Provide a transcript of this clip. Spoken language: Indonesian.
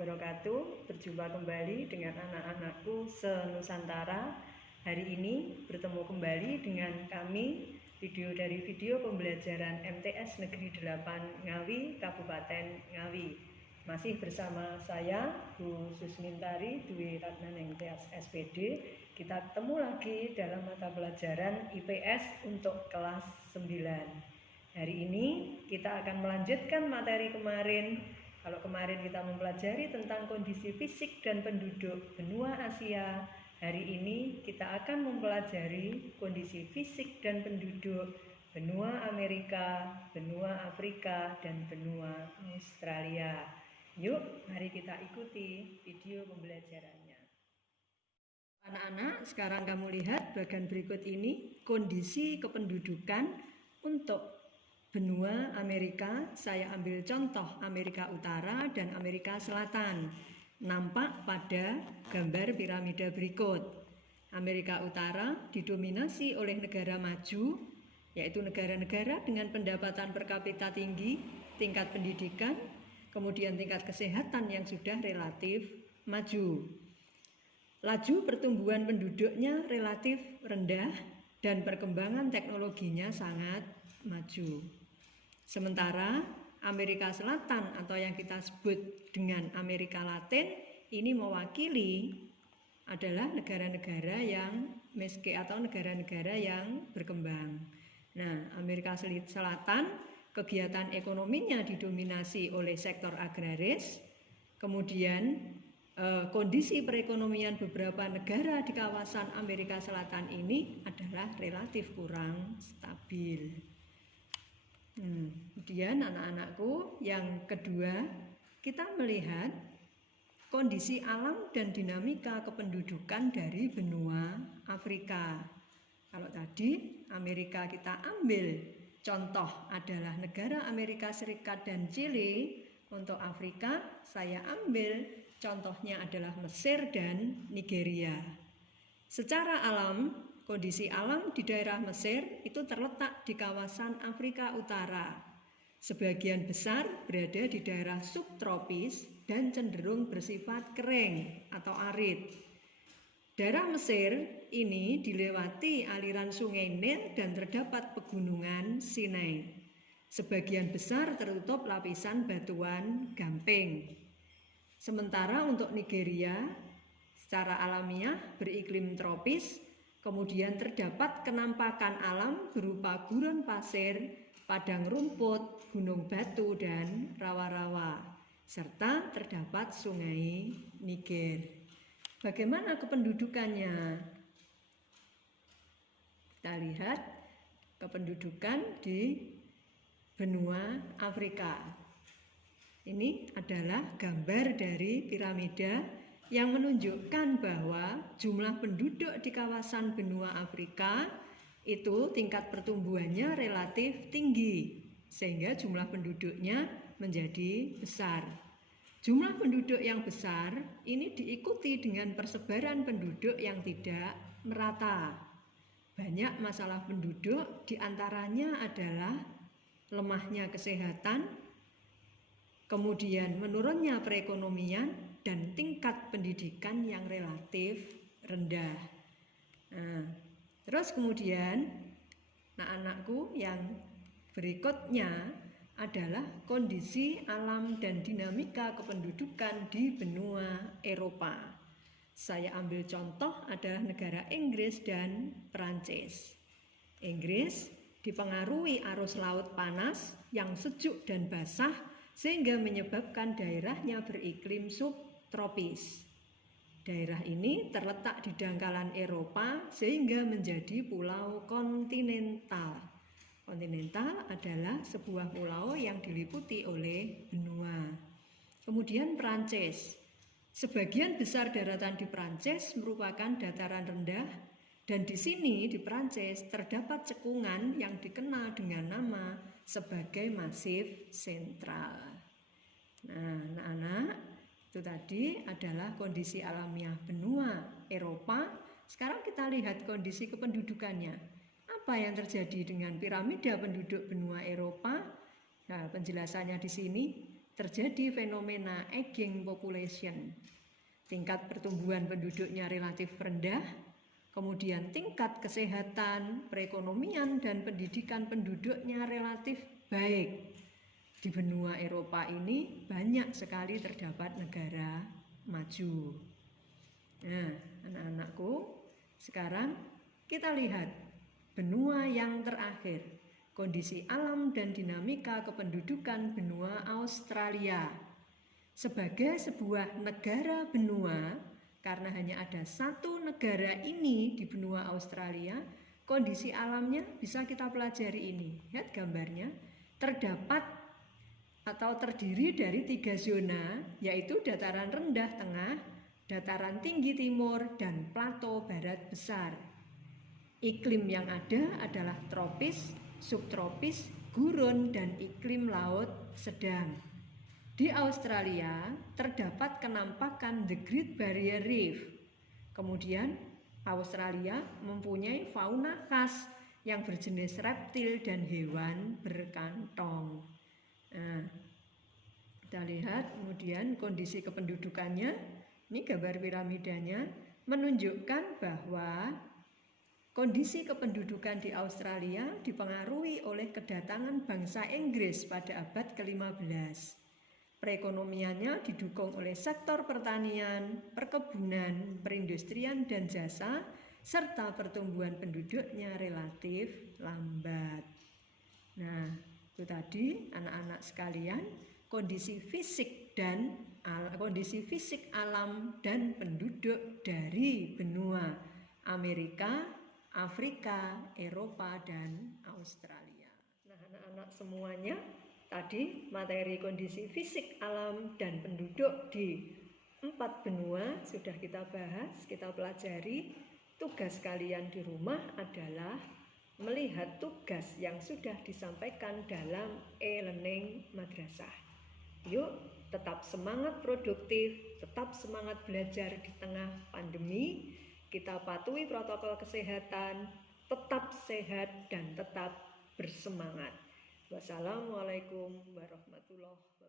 wabarakatuh. Berjumpa kembali dengan anak-anakku se-Nusantara. Hari ini bertemu kembali dengan kami dari video pembelajaran MTS Negeri 8 Ngawi, Kabupaten Ngawi. Masih bersama saya, Bu Susmintari Dwi Ratnaneng SPD. Kita ketemu lagi dalam mata pelajaran IPS untuk kelas 9. Hari ini kita akan melanjutkan materi kemarin. Kalau kemarin kita mempelajari tentang kondisi fisik dan penduduk benua Asia, hari ini kita akan mempelajari kondisi fisik dan penduduk benua Amerika, benua Afrika, dan benua Australia. Yuk, mari kita ikuti video pembelajarannya. Anak-anak, sekarang kamu lihat bagian berikut ini, kondisi kependudukan untuk benua Amerika. Saya ambil contoh Amerika Utara dan Amerika Selatan. Nampak pada gambar piramida berikut. Amerika Utara didominasi oleh negara maju, yaitu negara-negara dengan pendapatan per kapita tinggi, tingkat pendidikan, kemudian tingkat kesehatan yang sudah relatif maju. Laju pertumbuhan penduduknya relatif rendah dan perkembangan teknologinya sangat maju. Sementara Amerika Selatan atau yang kita sebut dengan Amerika Latin ini mewakili adalah negara-negara yang miskin atau negara-negara yang berkembang. Nah, Amerika Selatan kegiatan ekonominya didominasi oleh sektor agraris, kemudian kondisi perekonomian beberapa negara di kawasan Amerika Selatan ini adalah relatif kurang stabil. Kemudian anak-anakku, yang kedua, kita melihat kondisi alam dan dinamika kependudukan dari benua Afrika. Kalau tadi Amerika kita ambil contoh adalah negara Amerika Serikat dan Chili, untuk Afrika saya ambil contohnya adalah Mesir dan Nigeria. Secara alam, kondisi alam di daerah Mesir itu terletak di kawasan Afrika Utara. Sebagian besar berada di daerah subtropis dan cenderung bersifat kering atau arid. Daerah Mesir ini dilewati aliran sungai Nil dan terdapat pegunungan Sinai. Sebagian besar tertutup lapisan batuan gamping. Sementara untuk Nigeria, secara alamiah beriklim tropis, kemudian terdapat kenampakan alam berupa gurun pasir, padang rumput, gunung batu, dan rawa-rawa, serta terdapat sungai Niger. Bagaimana kependudukannya? Kita lihat kependudukan di benua Afrika. Ini adalah gambar dari piramida yang menunjukkan bahwa jumlah penduduk di kawasan benua Afrika itu tingkat pertumbuhannya relatif tinggi, sehingga jumlah penduduknya menjadi besar. Jumlah penduduk yang besar ini diikuti dengan persebaran penduduk yang tidak merata. Banyak masalah penduduk, diantaranya adalah lemahnya kesehatan, kemudian menurunnya perekonomian, dan tingkat pendidikan yang relatif rendah. Terus kemudian, anak-anakku, yang berikutnya adalah kondisi alam dan dinamika kependudukan di benua Eropa. Saya ambil contoh adalah negara Inggris dan Perancis. Inggris dipengaruhi arus laut panas yang sejuk dan basah sehingga menyebabkan daerahnya beriklim subtropis. Daerah ini terletak di dangkalan Eropa sehingga menjadi pulau kontinental. Kontinental adalah sebuah pulau yang diliputi oleh benua. Kemudian Perancis. Sebagian besar daratan di Perancis merupakan dataran rendah, dan di sini di Perancis terdapat cekungan yang dikenal dengan nama sebagai Masif Sentral. Nah, anak-anak, itu tadi adalah kondisi alamiah benua Eropa. Sekarang kita lihat kondisi kependudukannya. Apa yang terjadi dengan piramida penduduk benua Eropa? Nah, penjelasannya di sini terjadi fenomena aging population. Tingkat pertumbuhan penduduknya relatif rendah, kemudian tingkat kesehatan, perekonomian, dan pendidikan penduduknya relatif baik. Di benua Eropa ini banyak sekali terdapat negara maju. Nah, anak-anakku, sekarang kita lihat benua yang terakhir, kondisi alam dan dinamika kependudukan benua Australia. Sebagai sebuah negara benua, karena hanya ada satu negara ini di benua Australia, kondisi alamnya bisa kita pelajari ini. Lihat gambarnya, terdapat atau terdiri dari 3 zona, yaitu dataran rendah tengah, dataran tinggi timur, dan plato barat besar. Iklim yang ada adalah tropis, subtropis, gurun, dan iklim laut sedang. Di Australia terdapat kenampakan The Great Barrier Reef. Kemudian Australia mempunyai fauna khas yang berjenis reptil dan hewan berkantong. Nah, kita lihat kemudian kondisi kependudukannya. Ini gambar piramidanya menunjukkan bahwa kondisi kependudukan di Australia dipengaruhi oleh kedatangan bangsa Inggris pada abad ke-15. Perekonomiannya didukung oleh sektor pertanian, perkebunan, perindustrian, dan jasa, serta pertumbuhan penduduknya relatif lambat. Nah, itu tadi anak-anak sekalian, kondisi fisik alam dan penduduk dari benua Amerika, Afrika, Eropa, dan Australia. Nah, anak-anak semuanya, tadi materi kondisi fisik alam dan penduduk di 4 benua sudah kita bahas, kita pelajari. Tugas kalian di rumah adalah melihat tugas yang sudah disampaikan dalam e-learning madrasah. Yuk, tetap semangat produktif, tetap semangat belajar di tengah pandemi. Kita patuhi protokol kesehatan, tetap sehat dan tetap bersemangat. Wassalamualaikum warahmatullahi wabarakatuh.